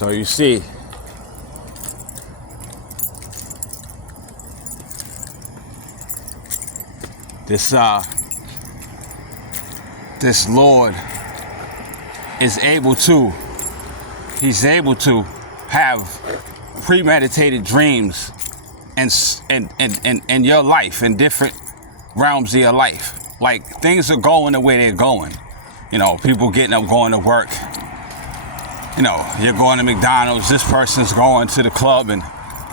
So you see, this Lord is able to, he's able to have premeditated dreams in your life, in different realms of your life. Like, things are going the way they're going. You know, people getting up, going to work. You know, you're going to McDonald's, this person's going to the club,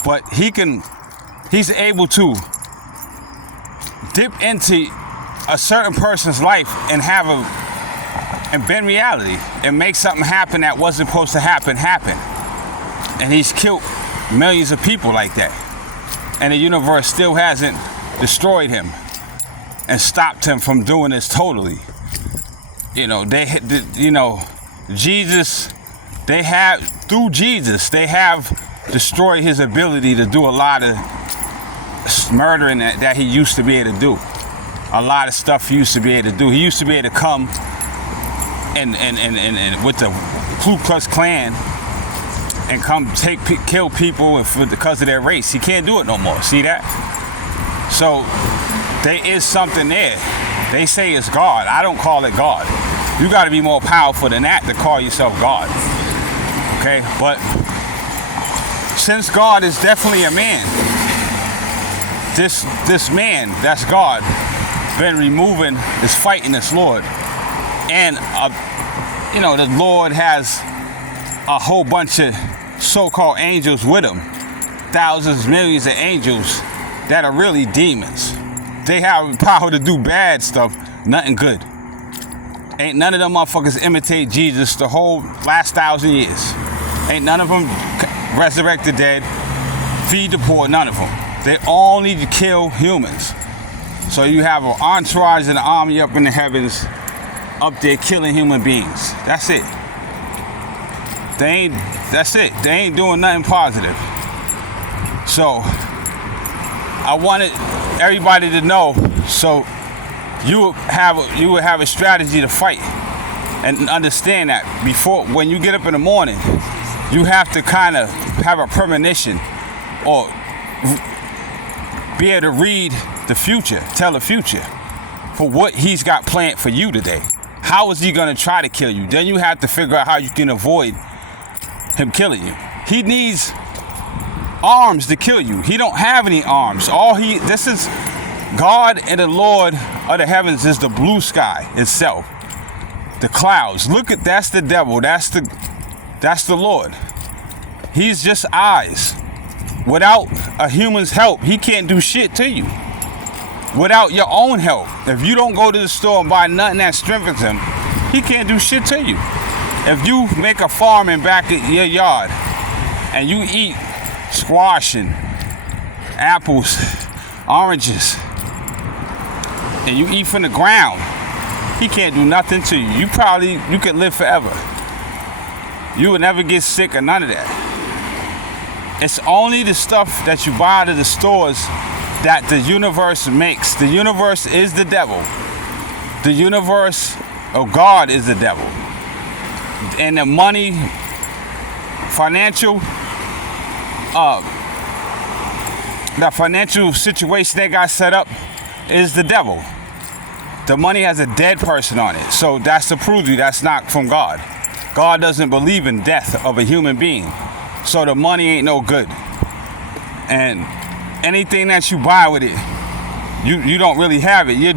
but he's able to dip into a certain person's life and bend reality and make something happen that wasn't supposed to happen. And he's killed millions of people like that. And the universe still hasn't destroyed him and stopped him from doing this totally. You know, Jesus, they have destroyed his ability to do a lot of murdering that he used to be able to do. A lot of stuff he used to be able to do. He used to be able to come and with the Ku Klux Klan and come kill people because of their race. He can't do it no more. See that? So there is something there. They say it's God. I don't call it God. You got to be more powerful than that to call yourself God. Okay? But since God is definitely a man, this man, that's God, been is fighting this Lord. And, the Lord has a whole bunch of so-called angels with him. Thousands, millions of angels that are really demons. They have power to do bad stuff, nothing good. Ain't none of them motherfuckers imitate Jesus the whole last 1,000 years. Ain't none of them resurrect the dead, feed the poor, none of them. They all need to kill humans. So you have an entourage and an army up in the heavens, up there killing human beings. That's it. They ain't doing nothing positive. So I wanted everybody to know, so you would have a strategy to fight and understand that before, when you get up in the morning, you have to kind of have a premonition or be able to read the future, tell the future for what he's got planned for you today. How is he going to try to kill you? Then you have to figure out how you can avoid him killing you. He needs arms to kill you. He don't have any arms. This is God, and the Lord of the heavens is the blue sky itself. The clouds. Look at, that's the devil. That's the Lord. He's just eyes. Without a human's help, he can't do shit to you. Without your own help, if you don't go to the store and buy nothing that strengthens him, he can't do shit to you. If you make a farm in back of your yard and you eat squash and apples, oranges, and you eat from the ground, he can't do nothing to you. You could live forever. You would never get sick or none of that. It's only the stuff that you buy out of the stores that the universe makes. The universe is the devil. The universe of God is the devil. And the money, the financial situation they got set up is the devil. The money has a dead person on it. So that's to prove you that's not from God. God doesn't believe in death of a human being. So the money ain't no good. And anything that you buy with it, you don't really have it. They're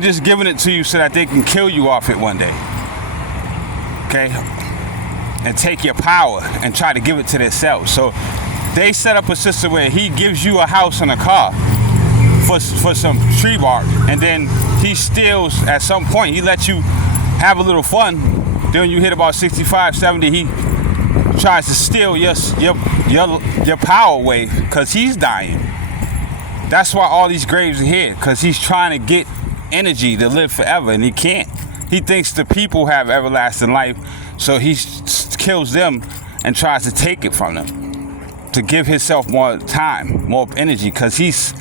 just giving it to you so that they can kill you off it one day. Okay? And take your power and try to give it to themselves. So they set up a system where he gives you a house and a car for some tree bark, and then he steals at some point. He lets you have a little fun. Then when you hit about 65, 70, he tries to steal your power away because he's dying. That's why all these graves are here, because he's trying to get energy to live forever, and he can't. He thinks the people have everlasting life, so he kills them and tries to take it from them to give himself more time, more energy, because he's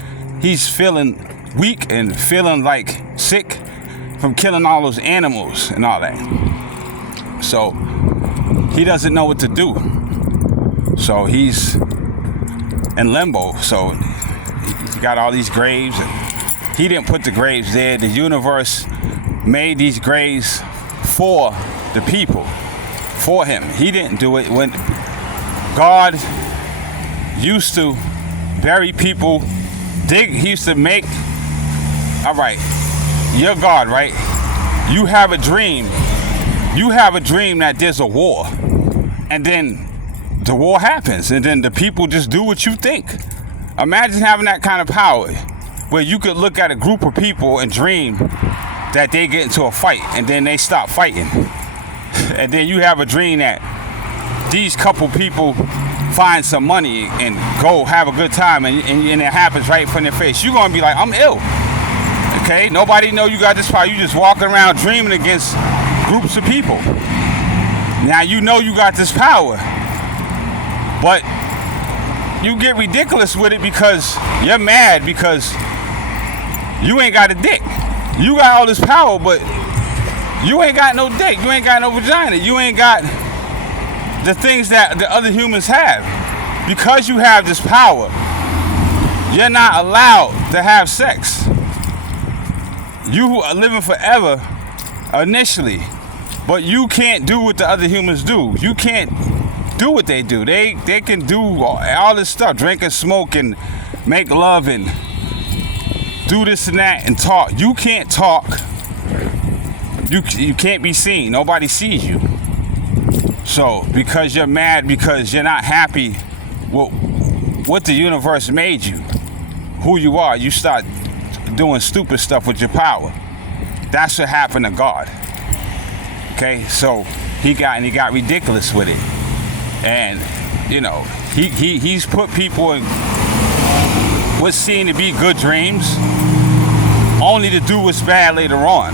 feeling weak and feeling like sick from killing all those animals and all that. So he doesn't know what to do. So he's in limbo. So he got all these graves, and he didn't put the graves there. The universe made these graves for the people, for him. He didn't do it. When God used to bury people, he used to make, all right, you're God, right? You have a dream. You have a dream that there's a war, and then the war happens, and then the people just do what you think. Imagine having that kind of power where you could look at a group of people and dream that they get into a fight, and then they stop fighting. And then you have a dream that these couple people find some money and go have a good time, and it happens right in front of their face. You're going to be like, I'm ill. Okay? Nobody know you got this power. You just walking around dreaming against groups of people. Now you know you got this power, but you get ridiculous with it because you're mad because you ain't got a dick. You got all this power, but you ain't got no dick. You ain't got no vagina. You ain't got the things that the other humans have. Because you have this power, you're not allowed to have sex. You are living forever initially, but you can't do what the other humans do. You can't do what they do. They can do all this stuff, drink and smoke and make love and do this and that and talk. You can't talk. You can't be seen. Nobody sees you. So because you're mad, because you're not happy with what the universe made you, who you are, you start doing stupid stuff with your power. That's what happened to God. Okay, so he got ridiculous with it, and you know he's put people in what's seen to be good dreams, only to do what's bad later on.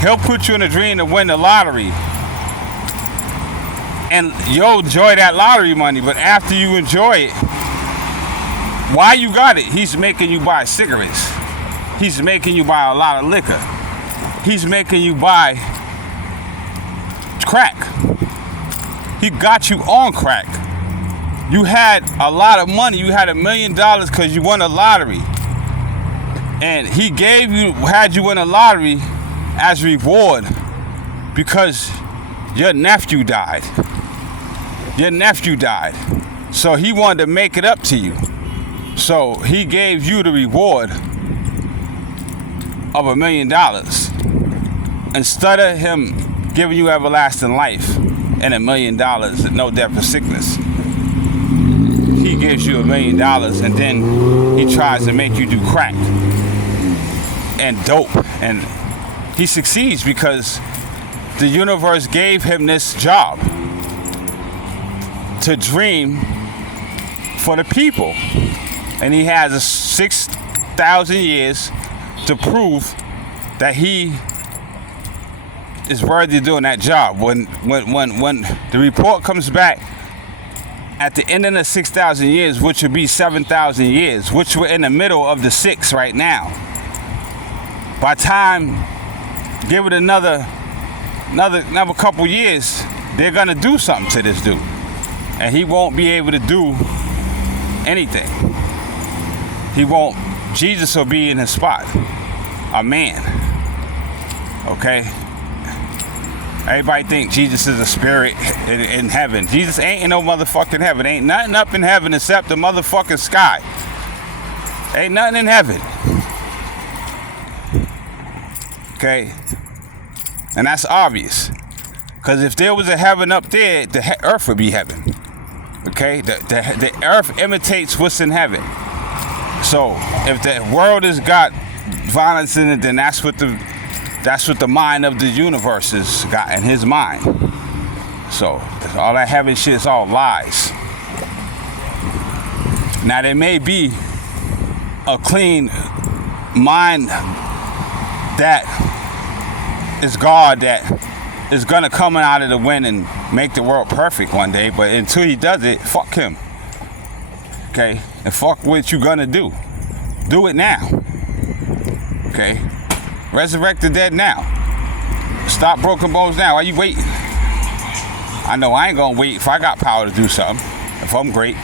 He'll put you in a dream to win the lottery, and you'll enjoy that lottery money. But after you enjoy it, why you got it? He's making you buy cigarettes. He's making you buy a lot of liquor. He's making you buy crack. He got you on crack. You had a lot of money. You had $1 million because you won a lottery. And he had you win a lottery as reward because your nephew died. Your nephew died. So he wanted to make it up to you. So he gave you the reward of $1 million instead of him giving you everlasting life and $1 million and no death or sickness. He gives you $1 million and then he tries to make you do crack and dope, and he succeeds because the universe gave him this job to dream for the people, and he has 6,000 years to prove that he is worthy of doing that job. When the report comes back at the end of the 6,000 years, which would be 7,000 years, which we're in the middle of the 6 right now. By time, give it another couple years, they're gonna do something to this dude, and he won't be able to do anything. He won't. Jesus will be in his spot, a man. Okay. Everybody think Jesus is a spirit in heaven. Jesus ain't in no motherfucking heaven. Ain't nothing up in heaven except the motherfucking sky. Ain't nothing in heaven. Okay? And that's obvious. Because if there was a heaven up there, the earth would be heaven. Okay? The earth imitates what's in heaven. So if the world has got violence in it, then that's what the mind of the universe has got in his mind. So all that heaven shit is all lies. Now there may be a clean mind that is God that is gonna come out of the wind and make the world perfect one day, but until he does it, fuck him. Okay? And fuck what you gonna do. Do it now. Okay? Resurrect the dead now. Stop broken bones now. Why you waiting? I know I ain't gonna wait if I got power to do something, if I'm great.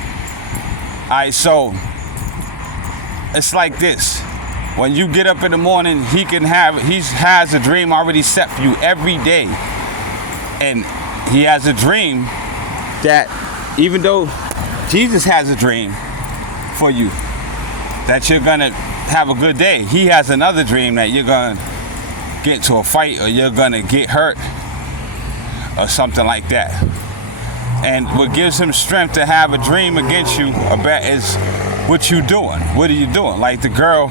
Alright, so it's like this. When you get up in the morning, he has a dream already set for you every day. And he has a dream that, even though Jesus has a dream for you, that you're gonna have a good day, he has another dream that you're gonna get into a fight, or you're gonna get hurt, or something like that. And what gives him strength to have a dream against you about is what you doing. What are you doing? Like the girl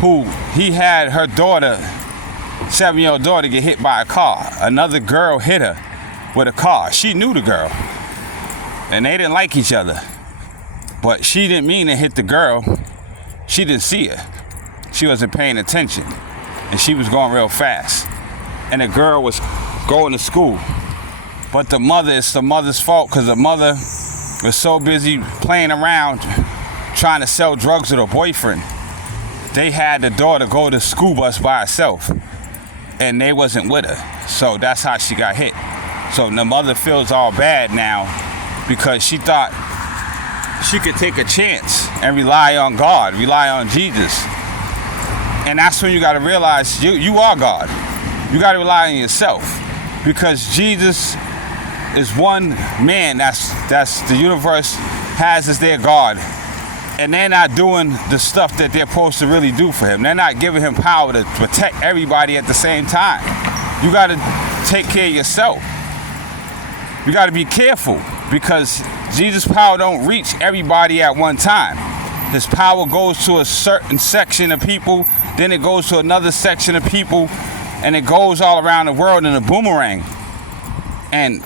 who he had her daughter, 7-year-old daughter, get hit by a car. Another girl hit her with a car. She knew the girl, and they didn't like each other. But she didn't mean to hit the girl. She didn't see her. She wasn't paying attention, and she was going real fast. And the girl was going to school. But it's the mother's fault, because the mother was so busy playing around trying to sell drugs with her boyfriend. They had the daughter go to the school bus by herself, and they wasn't with her. So that's how she got hit. So the mother feels all bad now because she thought she could take a chance and rely on God, rely on Jesus. And that's when you got to realize you are God. You got to rely on yourself, because Jesus is one man that's the universe has as their God. And they're not doing the stuff that they're supposed to really do for him. They're not giving him power to protect everybody at the same time. You got to take care of yourself. You got to be careful, because Jesus' power don't reach everybody at one time. His power goes to a certain section of people, then it goes to another section of people, and it goes all around the world in a boomerang. And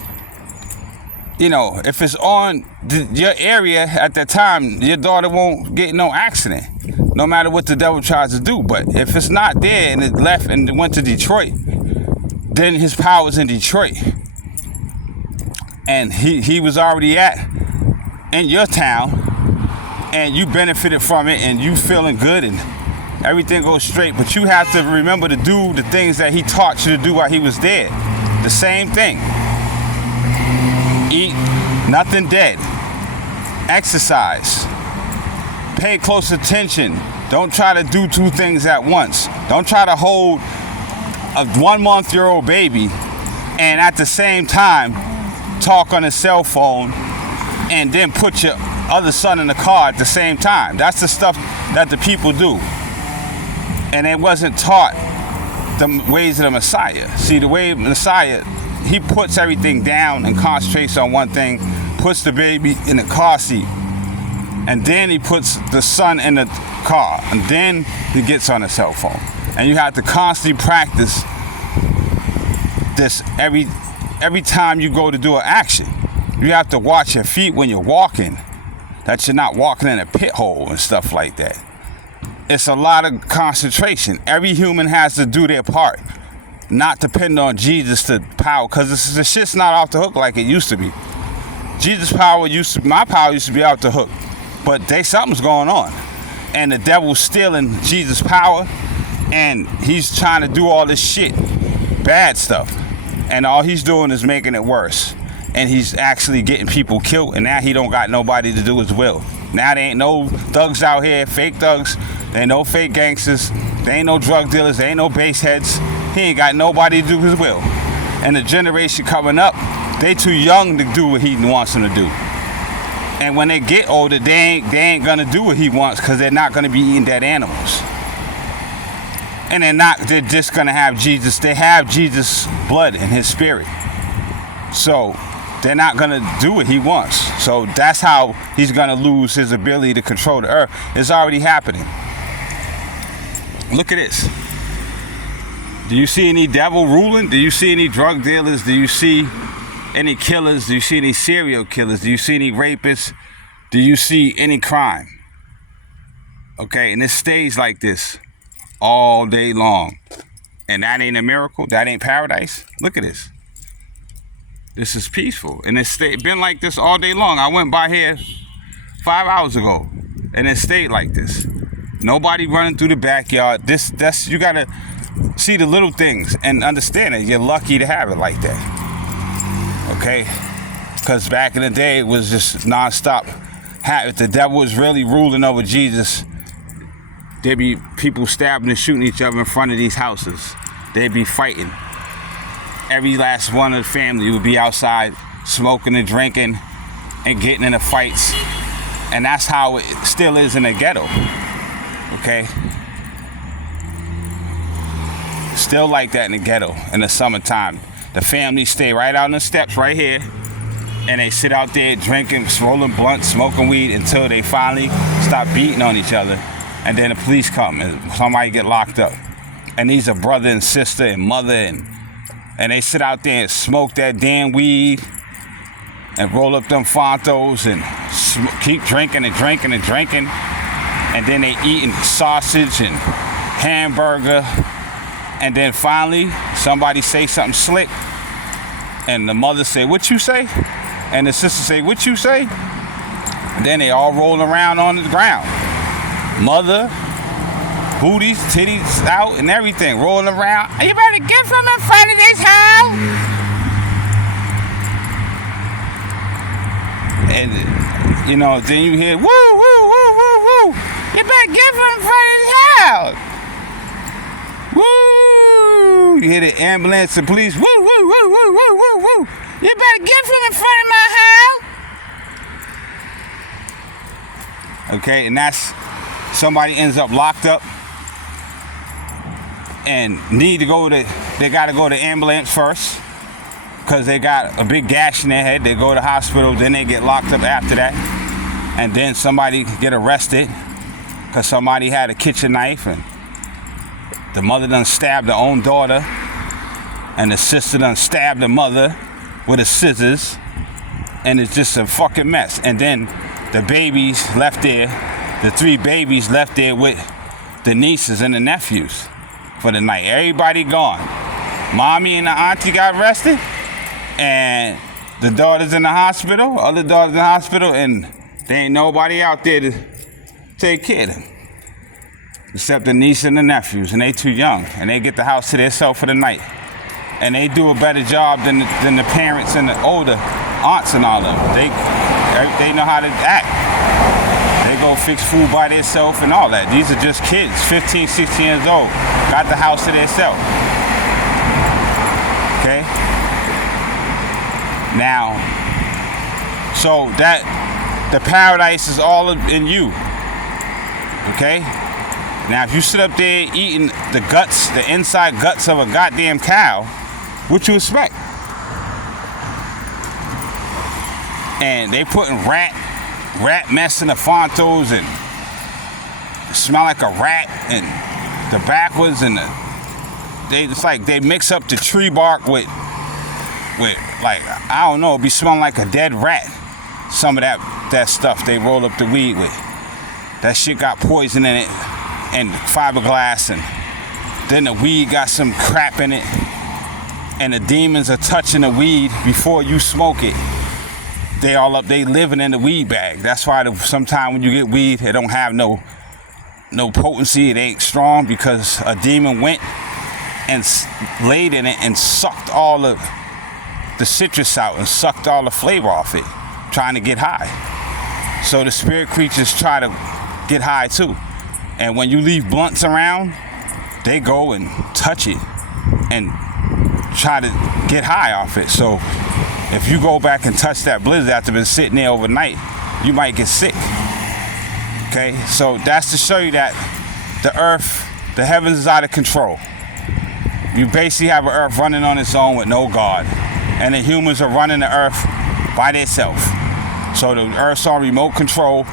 you know, if it's on your area at that time, your daughter won't get no accident, no matter what the devil tries to do. But if it's not there and it left and it went to Detroit, then his power's in Detroit. And he was already in your town, and you benefited from it, and you feeling good, and everything goes straight. But you have to remember to do the things that he taught you to do while he was there. The same thing. Eat nothing dead. Exercise. Pay close attention. Don't try to do two things at once. Don't try to hold a 1-month-old baby and at the same time talk on a cell phone and then put your other son in the car at the same time. That's the stuff that the people do. And it wasn't taught the ways of the Messiah. See, the way of the Messiah, he puts everything down and concentrates on one thing, puts the baby in the car seat, and then he puts the son in the car, and then he gets on the cell phone. And you have to constantly practice this every time you go to do an action. You have to watch your feet when you're walking, that you're not walking in a pit hole and stuff like that. It's a lot of concentration. Every human has to do their part. Not depend on Jesus to power, because the shit's not off the hook like it used to be. My power used to be off the hook, but something's going on, and the devil's stealing Jesus' power, and he's trying to do all this shit, bad stuff, and all he's doing is making it worse, and he's actually getting people killed, and now he don't got nobody to do his will. Now there ain't no thugs out here, fake thugs, there ain't no fake gangsters, there ain't no drug dealers, there ain't no base heads. He ain't got nobody to do his will. And the generation coming up, they too young to do what he wants them to do. And when they get older, they ain't gonna do what he wants, because they're not gonna be eating dead animals. And they're just gonna have Jesus. They have Jesus' blood in his spirit. So they're not gonna do what he wants. So that's how he's gonna lose his ability to control the earth. It's already happening. Look at this. Do you see any devil ruling? Do you see any drug dealers? Do you see any killers? Do you see any serial killers? Do you see any rapists? Do you see any crime? Okay, and it stays like this all day long. And that ain't a miracle. That ain't paradise. Look at this. This is peaceful. And it's been like this all day long. I went by here 5 hours ago, and it stayed like this. Nobody running through the backyard. You gotta see the little things and understand it. You're lucky to have it like that. okay? Because back in the day, it was just nonstop. If the devil was really ruling over Jesus, there'd be people stabbing and shooting each other in front of these houses. They'd be fighting. Every last one of the family would be outside smoking and drinking and getting into fights. And that's how it still is in the ghetto, okay? Still like that in the ghetto in the summertime. The families stay right out on the steps right here, and they sit out there drinking, rolling blunts, smoking weed until they finally stop beating on each other. And then the police come and somebody get locked up. And these are brother and sister and mother, and they sit out there and smoke that damn weed and roll up them Fontos and keep drinking and drinking and drinking. And then they eating sausage and hamburger. And then finally, somebody say something slick. And the mother say, "What you say?" And the sister say, "What you say?" And then they all roll around on the ground. Mother, booties, titties out and everything, rolling around. "You better get from in front of this house." And, you know, then you hear, "Woo, woo, woo, woo, woo. You better get from in front of this house." Woo! You hear the ambulance, the police, "Woo, woo, woo, woo, woo, woo, woo. You better get from in front of my house." Okay, and that's, somebody ends up locked up and they gotta go to ambulance first because they got a big gash in their head. They go to the hospital, then they get locked up after that. And then somebody get arrested because somebody had a kitchen knife and the mother done stabbed her own daughter and the sister done stabbed the mother with the scissors, and it's just a fucking mess. And then the babies left there, the 3 babies left there with the nieces and the nephews for the night. Everybody gone. Mommy and the auntie got arrested, and the daughter's in the hospital, other daughter's in the hospital, and there ain't nobody out there to take care of them. Except the niece and the nephews, and they too young, and they get the house to themselves for the night. And they do a better job than the parents and the older aunts and all of them. They know how to act. They go fix food by themselves and all that. These are just kids, 15, 16 years old, got the house to themselves. Okay? Now, so that the paradise is all in you. Okay? Now, if you sit up there eating the guts, the inside guts of a goddamn cow, what you expect? And they putting rat mess in the Fontos and smell like a rat, and the backwards, and it's like they mix up the tree bark with like, I don't know, it be smelling like a dead rat. Some of that stuff they roll up the weed with. That shit got poison in it and fiberglass, and then the weed got some crap in it, and the demons are touching the weed before you smoke it. They living in the weed bag. That's why sometimes when you get weed, it don't have no potency. It ain't strong because a demon went and laid in it and sucked all of the citrus out and sucked all the flavor off it, trying to get high. So the spirit creatures try to get high too. And when you leave blunts around, they go and touch it and try to get high off it. So if you go back and touch that blizzard after been sitting there overnight, you might get sick. Okay, so that's to show you that the earth, the heavens is out of control. You basically have an earth running on its own with no God. And the humans are running the earth by themselves. So the earth's on remote control.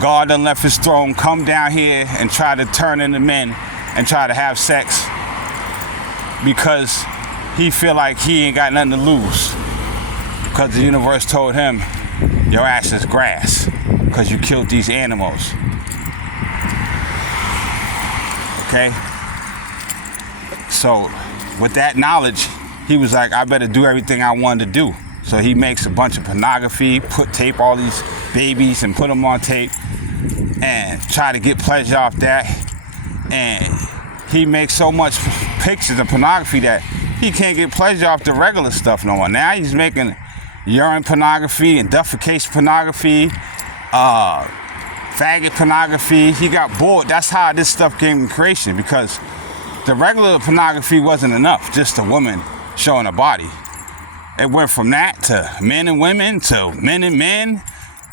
God done left his throne, come down here and try to turn into men and try to have sex because he feel like he ain't got nothing to lose. Because the universe told him, your ass is grass because you killed these animals. Okay? So with that knowledge, he was like, I better do everything I wanted to do. So he makes a bunch of pornography, tape all these babies and put them on tape and try to get pleasure off that. And he makes so much pictures of pornography that he can't get pleasure off the regular stuff no more. Now he's making urine pornography and defecation pornography, faggot pornography. He got bored. That's how this stuff came in creation, because the regular pornography wasn't enough, just a woman showing a body. It went from that to men and women to men and men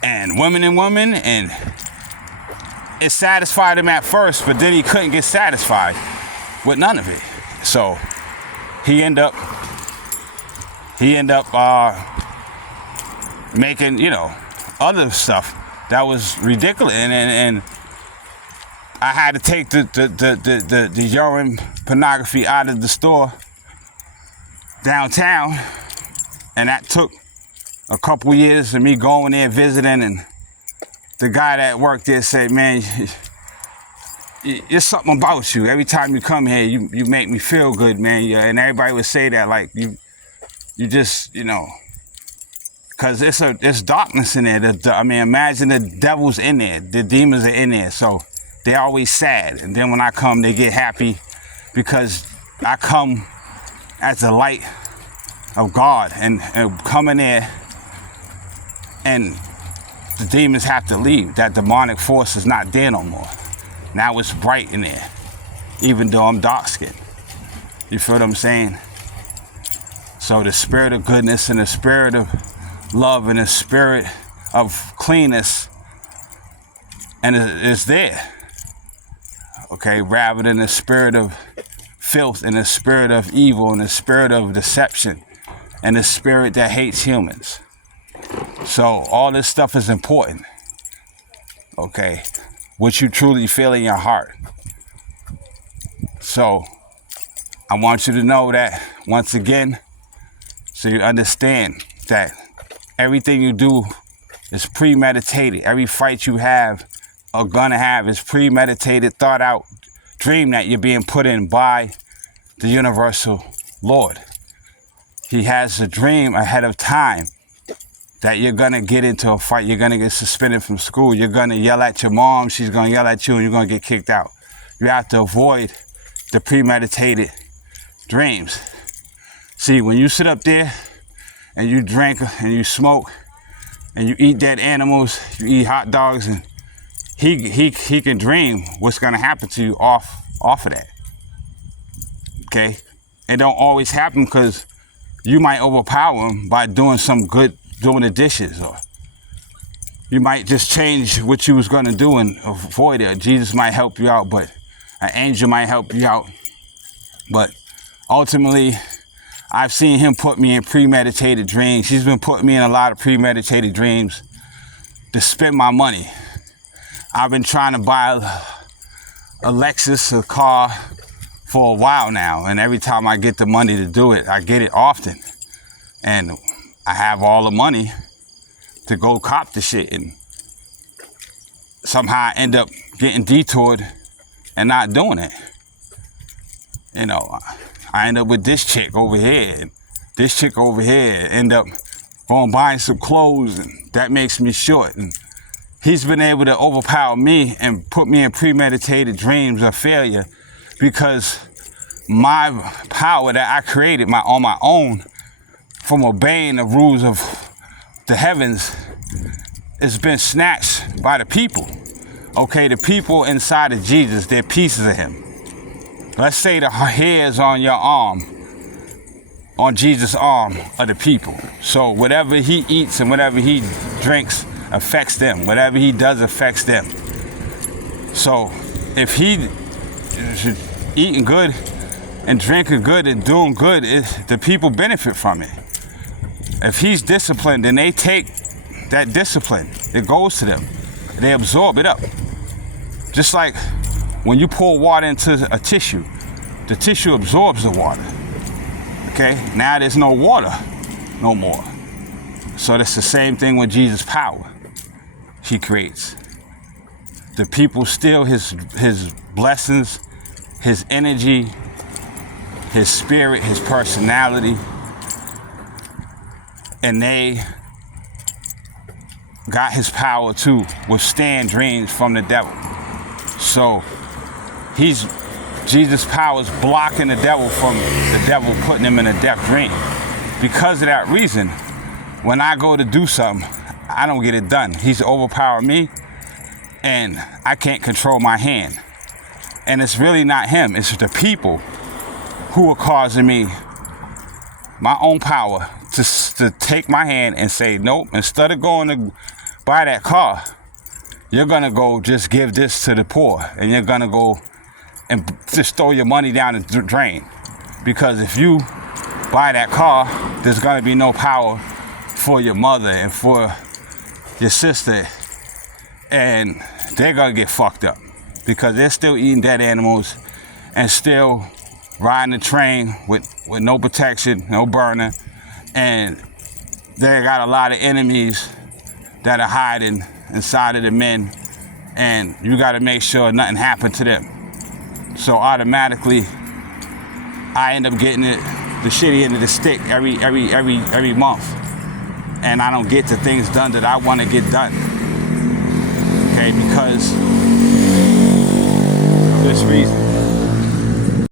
and women, and it satisfied him at first, but then he couldn't get satisfied with none of it. So he ended up making, other stuff that was ridiculous, and I had to take the urine pornography out of the store downtown, and that took a couple years of me going there visiting, and the guy that worked there said, man, it's something about you. Every time you come here, you make me feel good, man. And everybody would say that, like, you just, because it's darkness in there. Imagine the devil's in there. The demons are in there. So they're always sad. And then when I come, they get happy because I come as the light of God and come in there, and the demons have to leave. That demonic force is not there no more. Now it's bright in there, even though I'm dark-skinned. You feel what I'm saying? So the spirit of goodness and the spirit of love and the spirit of cleanness, and it's there, okay? Rather than the spirit of filth and the spirit of evil and the spirit of deception and the spirit that hates humans. So all this stuff is important, okay? What you truly feel in your heart. So I want you to know that once again, so you understand that everything you do is premeditated. Every fight you have or gonna have is premeditated, thought out dream that you're being put in by the universal Lord. He has a dream ahead of time that you're gonna get into a fight, you're gonna get suspended from school, you're gonna yell at your mom, she's gonna yell at you, and you're gonna get kicked out. You have to avoid the premeditated dreams. See, when you sit up there and you drink and you smoke and you eat dead animals, you eat hot dogs, and he can dream what's gonna happen to you off of that. Okay? It don't always happen because you might overpower him by doing some good, doing the dishes, or you might just change what you was going to do and avoid it. Jesus might help you out, but an angel might help you out. But ultimately, I've seen him put me in premeditated dreams. He's been putting me in a lot of premeditated dreams to spend my money. I've been trying to buy a Lexus, a car, for a while now, and every time I get the money to do it, I get it often, and I have all the money to go cop the shit, and somehow I end up getting detoured and not doing it. I end up with this chick over here and this chick over here, end up going buying some clothes, and that makes me short. And he's been able to overpower me and put me in premeditated dreams of failure, because my power that I created on my own from obeying the rules of the heavens has been snatched by the people. Okay, the people inside of Jesus, they're pieces of him. Let's say the hairs on your arm, on Jesus' arm, are the people. So whatever he eats and whatever he drinks affects them. Whatever he does affects them. So if he eating good and drinking good and doing good, the people benefit from it. If he's disciplined, then they take that discipline. It goes to them. They absorb it up. Just like when you pour water into a tissue, the tissue absorbs the water. Okay? Now there's no water no more. So that's the same thing with Jesus' power he creates. The people steal his blessings, his energy, his spirit, his personality, and they got his power to withstand dreams from the devil. So Jesus' power is blocking the devil from the devil putting him in a death dream. Because of that reason, when I go to do something, I don't get it done. He's overpowered me, and I can't control my hand. And it's really not him, it's the people who are causing me my own power to take my hand and say, nope, instead of going to buy that car, you're gonna go just give this to the poor, and you're gonna go and just throw your money down the drain. Because if you buy that car, there's gonna be no power for your mother and for your sister, and they're gonna get fucked up because they're still eating dead animals and still riding the train with no protection, no burner, and they got a lot of enemies that are hiding inside of the men, and you got to make sure nothing happened to them. So automatically, I end up getting the shitty end of the stick every month, and I don't get the things done that I want to get done. Okay, because of this reason.